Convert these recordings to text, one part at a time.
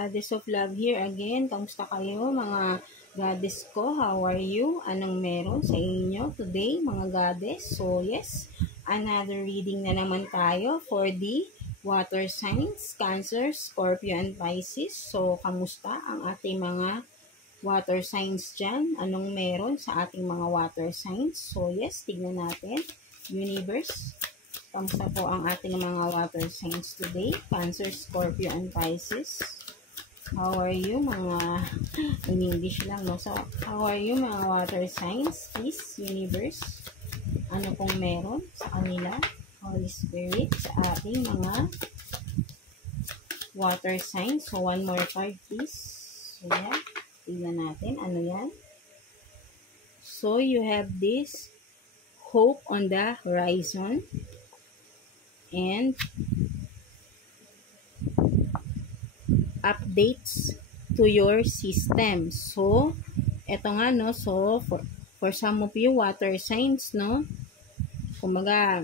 Goddess of Love here again. Kamusta kayo mga goddess ko? How are you? Anong meron sa inyo today mga goddess? So yes, another reading na naman tayo for the water signs, Cancer, Scorpio, and Pisces. So kamusta ang ating mga water signs dyan? Anong meron sa ating mga water signs? So yes, tignan natin. Universe, kamusta po ang ating mga water signs today? Cancer, Scorpio, and Pisces. How are you mga, in English lang, no? So, how are you mga water signs? Please, Universe, ano pong meron sa kanila? Holy Spirit, sa ating mga water signs. So, one more card, please. So, yan. Tignan natin. Ano yan? So, you have this hope on the horizon. And updates to your system. So, eto nga, no? So, for some of you, water signs, no? Kumbaga,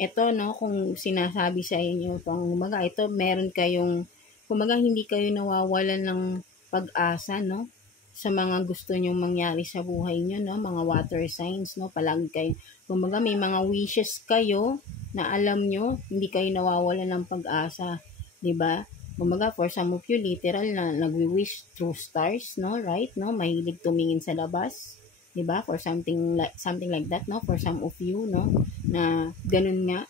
eto, no? Kung sinasabi sa inyo, kumbaga, ito, meron kayong, kumbaga, hindi kayo nawawalan ng pag-asa, no? Sa mga gusto nyong mangyari sa buhay nyo, no? Mga water signs, no? Palagi kayo, kumbaga, may mga wishes kayo na alam nyo, hindi kayo nawawalan ng pag-asa. 'Di ba? Kumbaga, for some of you, literal na nagwi-wish through stars, no? Right? No? Mahilig tumingin sa labas. 'Di ba? For something like that, no? For some of you, no? Na ganun nga,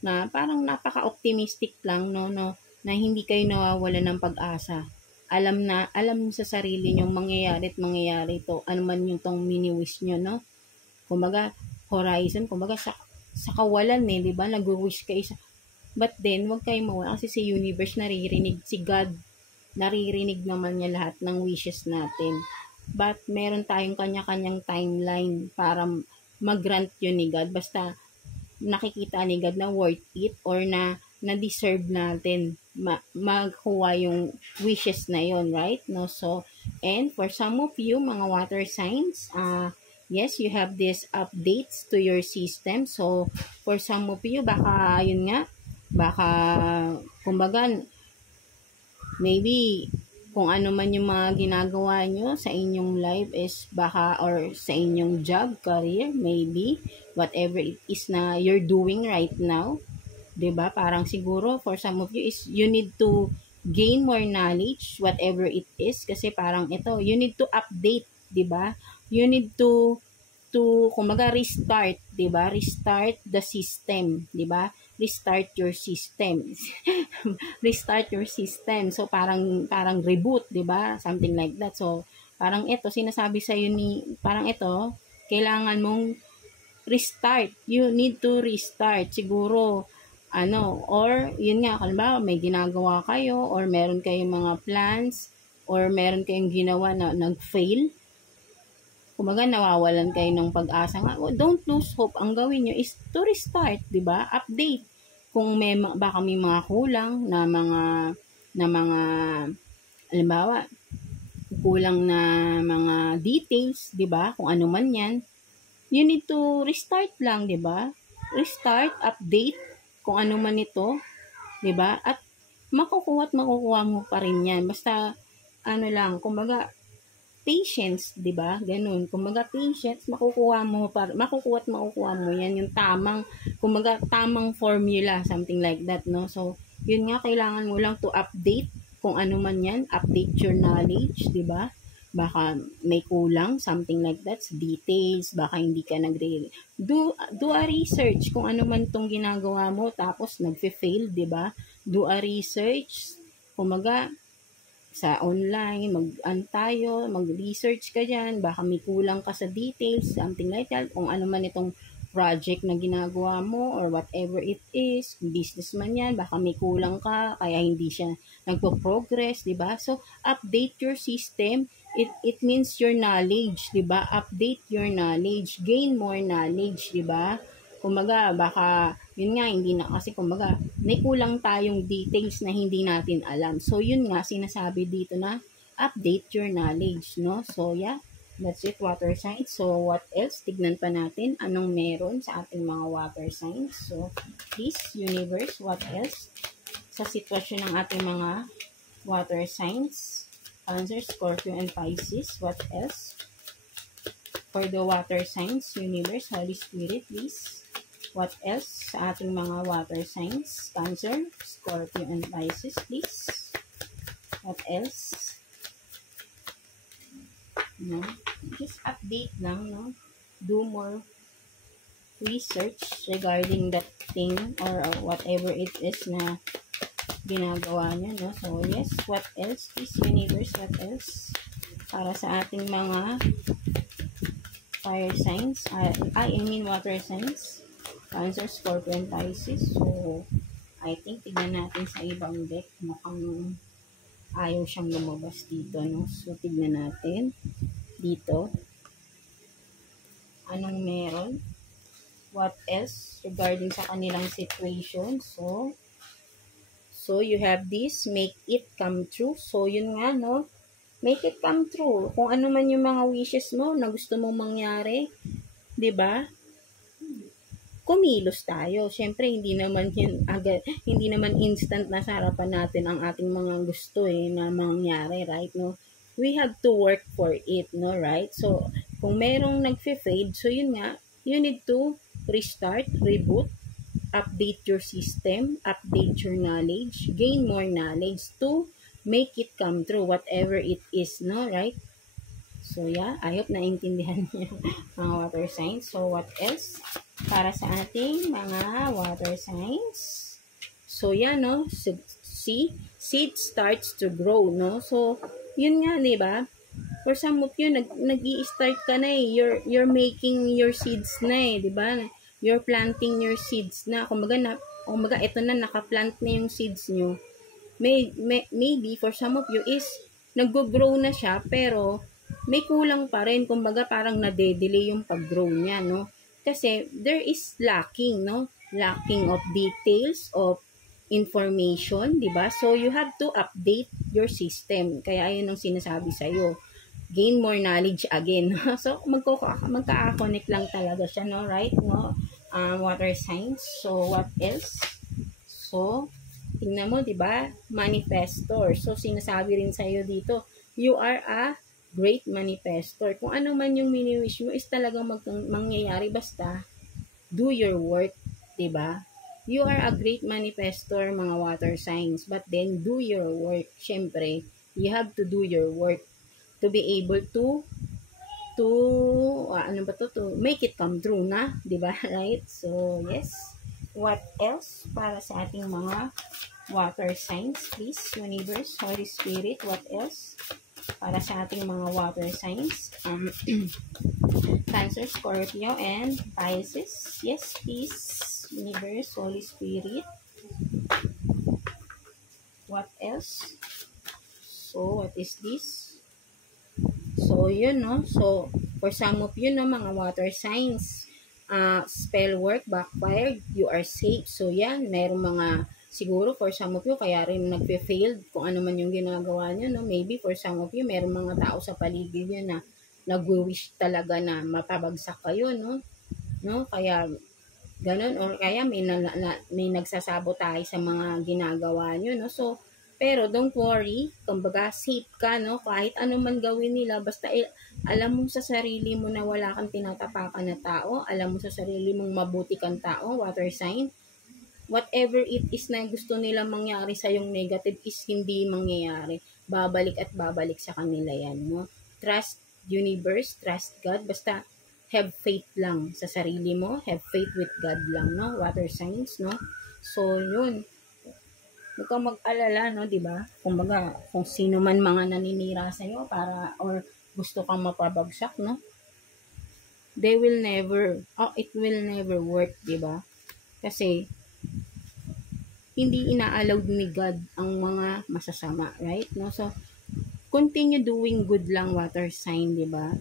na parang napaka-optimistic lang, no? Na hindi kayo nawawalan ng pag-asa. Alam sa sarili nyo mangyayari to. Ano man yung tong mini-wish nyo, no? Kumbaga, horizon, kumbaga sa kawalan, 'di ba? Nagwi-wish kayo sa. But then, huwag kayong mawala kasi si Universe naririnig, si God, naririnig naman niya lahat ng wishes natin. But meron tayong kanya-kanyang timeline para mag-grant yun ni God. Basta nakikita ni God na worth it or na deserve natin magkuha yung wishes na yun, right? No? So, and for some of you, mga water signs, yes, you have these updates to your system. So, for some of you, baka, yun nga, kumbaga, maybe, kung ano man yung mga ginagawa nyo sa inyong life is baka, or sa inyong job, career, maybe, whatever it is na you're doing right now, 'di ba? Parang siguro, for some of you is, you need to gain more knowledge, whatever it is, kasi parang ito, you need to update, 'di ba? You need to kumbaga restart, 'di ba? Restart the system, 'di ba? Restart your system. Restart your system. So parang reboot, 'di ba? Something like that. So parang ito sinasabi sa iyo parang ito, kailangan mong restart. You need to restart. Siguro or yun nga, halimbawa may ginagawa kayo or meron kayong mga plans or meron kayong ginawa na nag-fail. Kumaga, nawawalan kayo ng pag-asa nga. Don't lose hope. Ang gawin nyo is to restart, di ba? Update. Kung baka may mga kulang na mga, halimbawa, kulang na mga details, di ba? Kung ano man yan, you need to restart lang, di ba? Restart, update, kung ano man ito, di ba? At makukuha mo pa rin yan. Basta, kumbaga, patience, 'di ba? Ganun. Kumbaga patience, makukuha mo yan yung tamang formula, something like that, no? So, yun nga, kailangan mo lang to update kung ano man yan, update your knowledge, 'di ba? Baka may kulang, something like that, details, baka hindi ka do a research kung ano man tong ginagawa mo tapos nagfe-fail, 'di ba? Do a research, kumaga sa online, mag-research ka dyan, baka may kulang ka sa details, something like that, kung ano man itong project na ginagawa mo, or whatever it is, business man yan, baka may kulang ka, kaya hindi siya nagpo-progress, di ba? So, update your system, it means your knowledge, di ba? Update your knowledge, gain more knowledge, di ba? Kumbaga, baka, yun nga, hindi na, kasi kumbaga, may kulang tayong details na hindi natin alam. So, yun nga, sinasabi dito na, update your knowledge, no? So, yeah, that's it, water signs. So, what else? Tignan pa natin anong meron sa ating mga water signs. So, please, Universe, what else? Sa sitwasyon ng ating mga water signs, Cancer, Scorpio, and Pisces. What else? For the water signs, Universe, Holy Spirit, please. What else sa ating mga water signs? Cancer, Scorpio, and Pisces, please. What else? No? Just update lang, no? Do more research regarding that thing or whatever it is na ginagawa niya, no? So, yes. What else, please, Universe? What else? Para sa ating mga fire signs. I mean water signs. Cancer, Scorpio, and Pisces. So, I think tignan natin sa ibang deck. Mukhang ayaw siyang lumabas dito, no? So, tignan natin dito. Anong meron? What else regarding sa kanilang situation? So you have this, make it come true. So, yun nga, no? Make it come true. Kung ano man yung mga wishes mo na gusto mong mangyari, 'di ba? Kumilos tayo. Siyempre, hindi naman yun agad, hindi naman instant na sa harapan natin ang ating mga gusto na mangyari, right? No? We have to work for it, no, right? So, kung merong nagfe-fade, so yun nga, you need to restart, reboot, update your system, update your knowledge, gain more knowledge to make it come true, whatever it is, no, right? So, yeah, I hope naintindihan niyo mga water signs. So, what else? Para sa ating mga water signs. So, yan, no? See? Seed starts to grow, no? So, yun nga, di ba? For some of you, nag-i-start ka na You're making your seeds na di ba? You're planting your seeds na. Kumbaga, ito na, naka-plant na yung seeds nyo. Maybe, for some of you, is nag-grow na siya, pero may kulang pa rin. Kumbaga, parang nade-delay yung pag-grow niya, no? Kasi, there is lacking, no? Lacking of details, of information, di ba? So, you have to update your system. Kaya, ayun ang sinasabi sa'yo. Gain more knowledge again. So, magka-connect lang talaga siya, no? Right? No? Water signs. So, what else? So, tingnan mo, di ba? Manifestor. So, sinasabi rin sa'yo dito, you are a great manifestor. Kung ano man yung mini-wish mo is talagang mangyayari, basta do your work, diba? You are a great manifestor, mga water signs, but then do your work. Syempre, you have to do your work to be able to make it come true na, diba? Right? So, yes. What else para sa ating mga water signs, please? Universe, Holy Spirit, what else? Para sa ating mga water signs, Cancer, Scorpio, and Pisces. Yes, please. Universe, Holy Spirit. What else? So, what is this? So, yun, no? So, for some of you, no, mga water signs, spell work, backfired, you are safe. So, yan, mayroong mga siguro for some of you, kaya rin nagpe-failed kung ano man yung ginagawa nyo, no? Maybe for some of you, meron mga tao sa paligid nyo na nag-wish talaga na mapabagsak kayo, no? Kaya, ganun, or kaya may nagsasabotahe sa mga ginagawa nyo, no? So, pero don't worry, kumbaga safe ka, no? Kahit ano man gawin nila, basta alam mo sa sarili mo na wala kang tinatapakan na tao, alam mo sa sarili mong mabuti kang tao, water sign, whatever it is na gusto nila mangyari sa yung negative is hindi mangyayari. Babalik at babalik sa kanila yan, no? Trust universe, trust God, basta have faith lang sa sarili mo, have faith with God lang, no? Water signs, no? So, yun. Huwag kang mag-alala, no? Diba? Kumbaga, kung sino man mga naninira sa'yo para, or gusto kang mapabagsak, no? It will never work, diba? Kasi, hindi ina-allowed ni God ang mga masasama, right? No? So, continue doing good lang, water sign, di ba?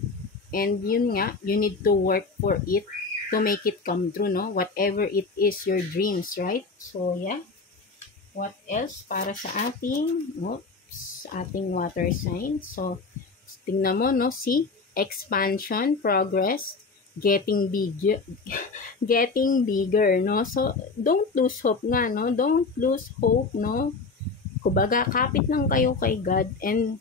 And yun nga, you need to work for it to make it come true, no? Whatever it is, your dreams, right? So, yeah. What else para sa ating water sign? So, tingnan mo, no? See? Expansion, progress, getting bigger, no? So, don't lose hope nga, no? Don't lose hope, no? Kumbaga, kapit lang kayo kay God, and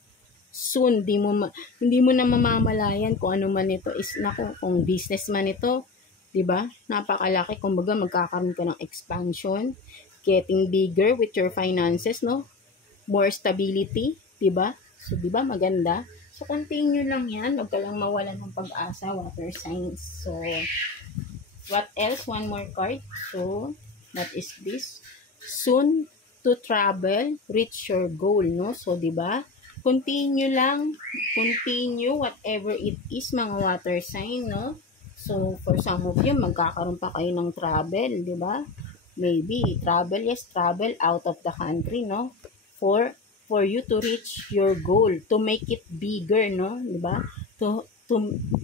soon, hindi mo na mamamalayan kung ano man ito is, naku, kung business man ito, 'di ba? Napakalaki, kumbaga magkakaroon ka ng expansion, getting bigger with your finances, no? More stability, 'di ba? So, 'di ba maganda? So, continue lang 'yan, wag ka lang mawalan ng pag-asa, water signs. So, what else? One more card. So, what is this? Soon to travel, reach your goal, no? So, 'di ba? Continue lang, continue whatever it is, mga water sign, no? So, for some of you, magkakaroon pa kayo ng travel, 'di ba? Maybe travel, yes, travel out of the country, no? For you to reach your goal, to make it bigger, no? 'Di ba?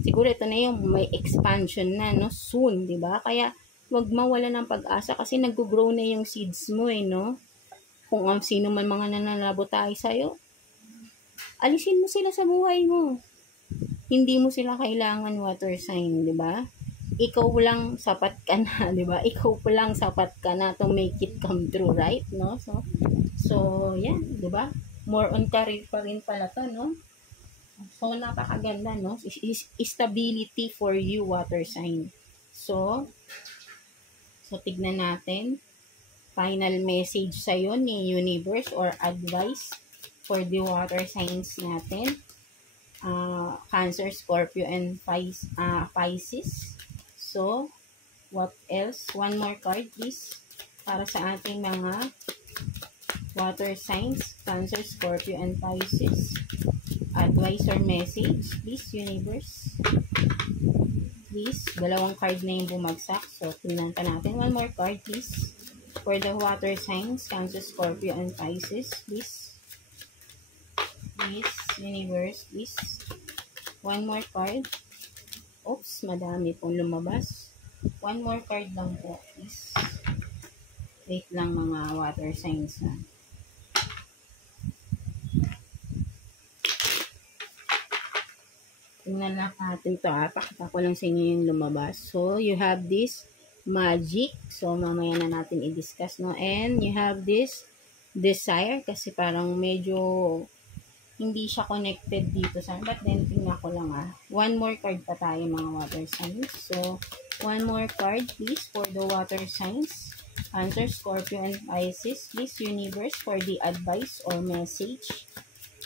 Siguro ito na yung may expansion na, no? Soon, 'di ba? Kaya wag mawala ng pag-asa kasi nag-grow na yung seeds mo, no? Kung sino man mga nananabotay sa'yo, alisin mo sila sa buhay mo. Hindi mo sila kailangan, water sign, 'di ba? Ikaw lang sapat ka na, 'di ba? Ikaw lang sapat ka na to make it come true, right? No? So yan, 'di ba? More on career pa rin pala to, no? So, napakaganda, no? Stability for you, water sign. So, tignan natin. Final message sa'yo ni universe or advice for the water signs natin. Cancer, Scorpio, and Pisces. So, what else? One more card, please. Para sa ating mga water signs, Cancer, Scorpio, and Pisces. Advice or message, please, universe. Please, dalawang card na yung bumagsak. So, tingnan pa natin. One more card, please. For the water signs, Cancer, Scorpio, and Pisces, please. Please, universe, please. One more card. Oops, madami pong lumabas. One more card lang po, please. Wait lang, mga water signs na. Tingnan lang natin ito, pakita ko lang sa inyo yung lumabas. So, you have this magic. So, mamaya na natin i-discuss, no? And you have this desire, kasi parang medyo hindi siya connected dito sa, but then tingnan ko lang, one more card pa tayo, mga water signs. So, one more card, please, for the water signs. Cancer, Scorpio, and Pisces. Please, universe, for the advice or message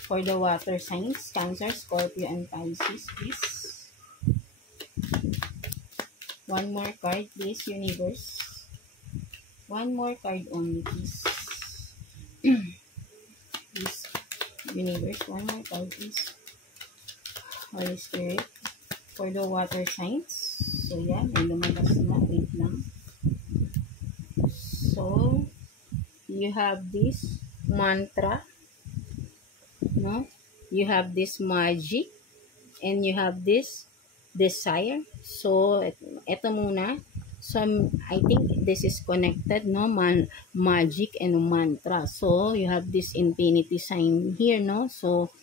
for the water signs, Cancer, Scorpio, and Pisces, please. One more card, please, universe. One more card only, please. Please, universe, one more card, please. Holy Spirit, for the water signs. So, yeah, may lumabas na. Wait lang. So, you have this mantra, no? You have this magic, and you have this desire. So, ito muna. So, I think this is connected, no? Magic and mantra. So, you have this infinity sign here, no? So,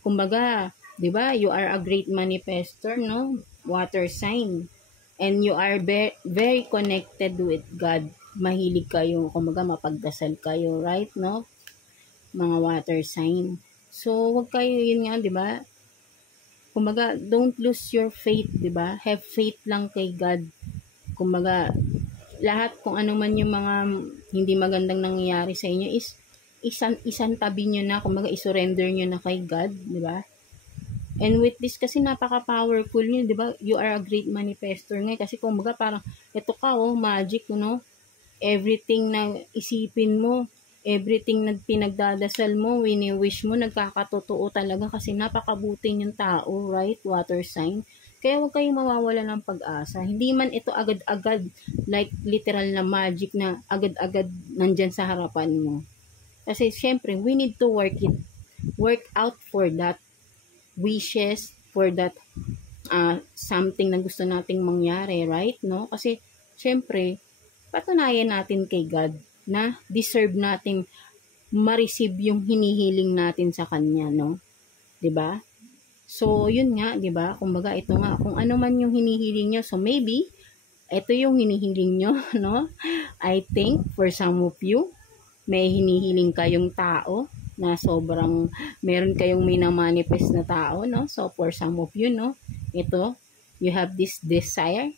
kumbaga, di ba, you are a great manifestor, no? Water sign. And you are very connected with God. Mahilig kayo, kumbaga, mapagdasal kayo, right, no? Mga water sign. So, wag kayo, yun nga, di ba? Kumbaga, don't lose your faith, di ba? Have faith lang kay God. Kumbaga, lahat kung ano man yung mga hindi magandang nangyayari sa inyo is isang tabi nyo na, kumbaga, isurrender nyo na kay God, di ba? And with this, kasi napaka-powerful nyo, di ba? You are a great manifestor nga. Kasi kumbaga, parang, ito ka, magic, no? Everything na isipin mo, everything na pinagdadasal mo, wini-wish mo, nagkakatotoo talaga kasi napakabuti yung tao, right? Water sign. Kaya huwag kayong mawawala ng pag-asa. Hindi man ito agad-agad, like literal na magic na agad-agad nandyan sa harapan mo. Kasi syempre, we need to work out for that wishes, for that something na gusto nating mangyari, right? No? Kasi syempre, patunayan natin kay God na deserve nating ma-receive yung hinihiling natin sa Kanya, no? 'Di ba? So, yun nga, 'di ba? Kumbaga, ito nga, kung ano man yung hinihiling nyo, so maybe, ito yung hinihiling nyo, no? I think, for some of you. may hinihiling kayong tao na sobrang meron kayong minamanifest na tao, no? So for some of you, no, ito, you have this desire,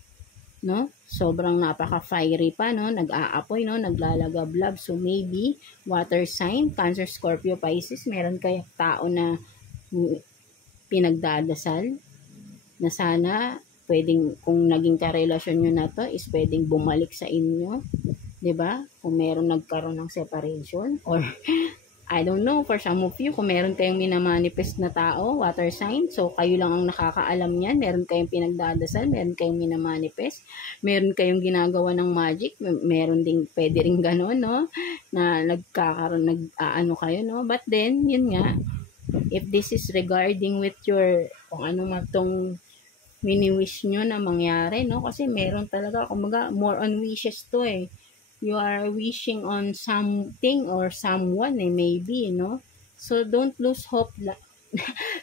no? Sobrang napaka-fiery pa, no? Nag-aapoy, no? Naglalagablab. So maybe water sign, Cancer, Scorpio, Pisces, meron kayong tao na pinagdadasal na sana pwedeng kung naging karelasyon nyo na to is pwedeng bumalik sa inyo, 'di ba? Kung meron nagkaroon ng separation or I don't know, for some of you, kung meron kayong minamanifest na tao, water sign, so kayo lang ang nakakaalam niyan, meron kayong pinagdadasal, meron kayong minamanifest, meron kayong ginagawa ng magic, meron ding pwede ring gano'n, no? Na nagkakaroon, nag-aano kayo, no? But then, yun nga, if this is regarding with your, kung ano man tong mini-wish nyo na mangyari, no? Kasi meron talaga, kumbaga, more on wishes to eh. You are wishing on something or someone maybe, no? So don't lose hope.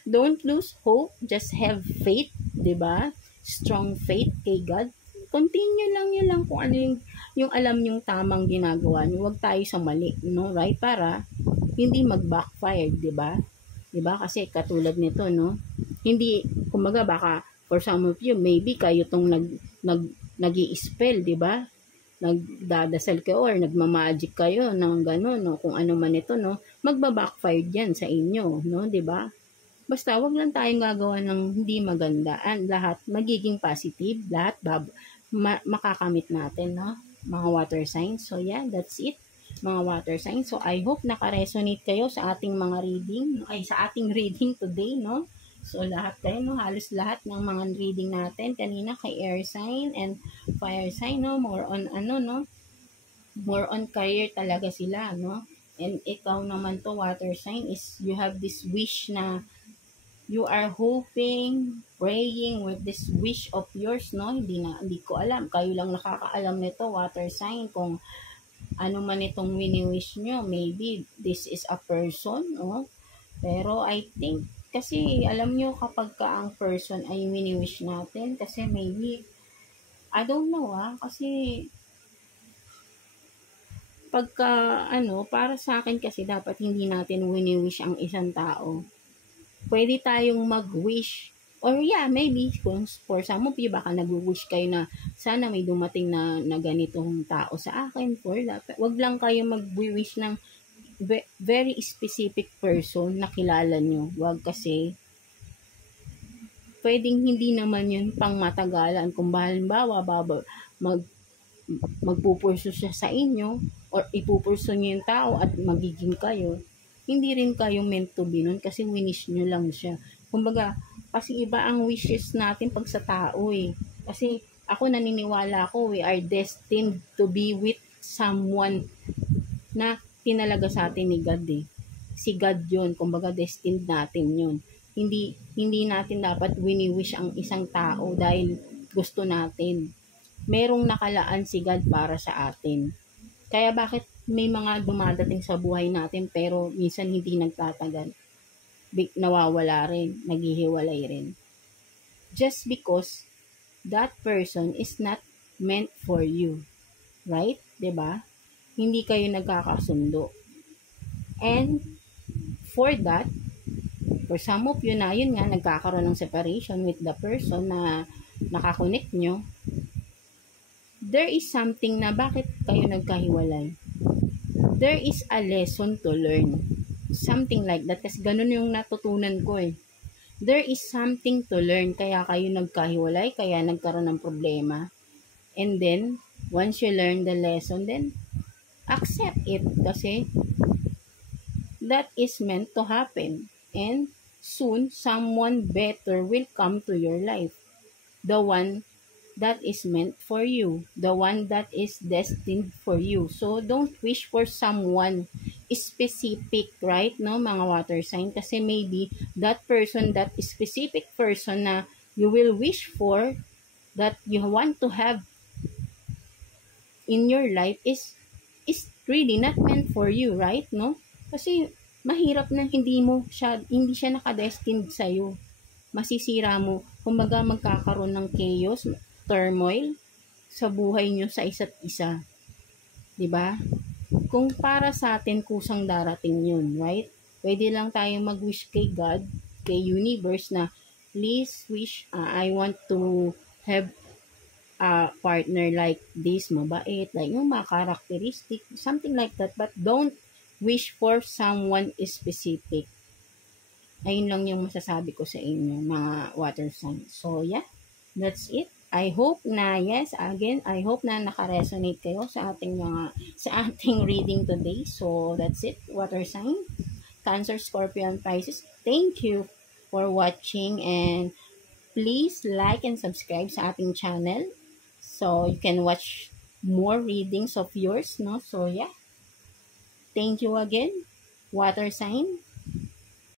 Don't lose hope. Just have faith, 'di ba? Strong faith kay God. Continue lang yun lang kung ano yung alam yung tamang ginagawa niyo. Huwag tayo sa mali, no? Right? Para hindi mag-backfire, 'di ba? 'Di ba? Kasi katulad nito, no? Hindi, kumbaga baka for some of you, maybe kayo tong nag-i-spell, 'di ba? Nagdadasal kayo or nagmamagic kayo ng gano'n, no? Kung ano man ito, no? Magbabackfire yan sa inyo, no? 'Di ba? Basta wag lang tayong gagawa ng hindi maganda. And lahat magiging positive, lahat makakamit natin, no? Mga water signs. So yeah, that's it. Mga water signs. So I hope naka-resonate kayo sa ating mga reading, sa ating reading today, no? So, lahat kayo, no? Halos lahat ng mga reading natin kanina kay air sign and fire sign, no? More on, ano, no? More on career talaga sila, no? And ikaw naman to, water sign, is you have this wish na you are hoping, praying with this wish of yours, no? Hindi ko alam. Kayo lang nakakaalam nito, water sign, kung ano man itong wini-wish nyo. Maybe this is a person, no? Pero I think kasi alam nyo kapag ka ang person ay wini-wish natin, kasi maybe, I don't know kasi pagka para sa akin kasi dapat hindi natin wini-wish ang isang tao. Pwede tayong mag-wish, or yeah, maybe kung for some of you, baka nag-wish kayo na sana may dumating na ganitong tao sa akin, for that. Wag lang kayo mag-wish ng very specific person na kilala nyo. Wag, kasi pwedeng hindi naman yun pang matagalan. Kung halimbawa magpupurso siya sa inyo or ipupurso nyo yung tao at magiging kayo, hindi rin kayo meant to be nun kasi winish nyo lang siya. Kumbaga, kasi iba ang wishes natin pag sa tao eh. Kasi ako naniniwala ako, we are destined to be with someone na tinalaga sa atin ni God eh. Si God yun, kumbaga destined natin yun. Hindi natin dapat wini-wish ang isang tao dahil gusto natin. Merong nakalaan si God para sa atin. Kaya bakit may mga dumadating sa buhay natin pero minsan hindi nagtatagal. Nawawala rin, naghihiwalay rin. Just because that person is not meant for you. Right? 'Di ba? Hindi kayo nagkakasundo. And for that, for some of you na yun nga, nagkakaroon ng separation with the person na nakakonect nyo, there is something na bakit kayo nagkahiwalay. There is a lesson to learn. Something like that. Kasi ganun yung natutunan ko eh. There is something to learn. Kaya kayo nagkahiwalay, kaya nagkaroon ng problema. And then, once you learn the lesson, then accept it kasi that is meant to happen, and soon someone better will come to your life, the one that is meant for you, the one that is destined for you. So don't wish for someone specific, right? No, mga water sign, kasi maybe that person, that specific person na you will wish for, that you want to have in your life is really not meant for you, right? No? Kasi mahirap na hindi siya nakadestined sa'yo. Masisira mo. Kumbaga magkakaroon ng chaos, turmoil sa buhay nyo sa isa't isa. 'Di ba? kung para sa atin kusang darating yun, right? Pwede lang tayo mag-wish kay God, kay universe na please wish, I want to have a partner like this, mabait, like yung mga characteristic, something like that. But don't wish for someone specific. Ayun lang yung masasabi ko sa inyo, mga water signs. So, yeah, that's it. I hope na, yes, again, I hope na naka-resonate kayo sa ating reading today. So, that's it, water sign. Cancer, Scorpio, and Pisces. Thank you for watching, and please like and subscribe sa ating channel so you can watch more readings of yours, no? So, yeah. Thank you again, water sign.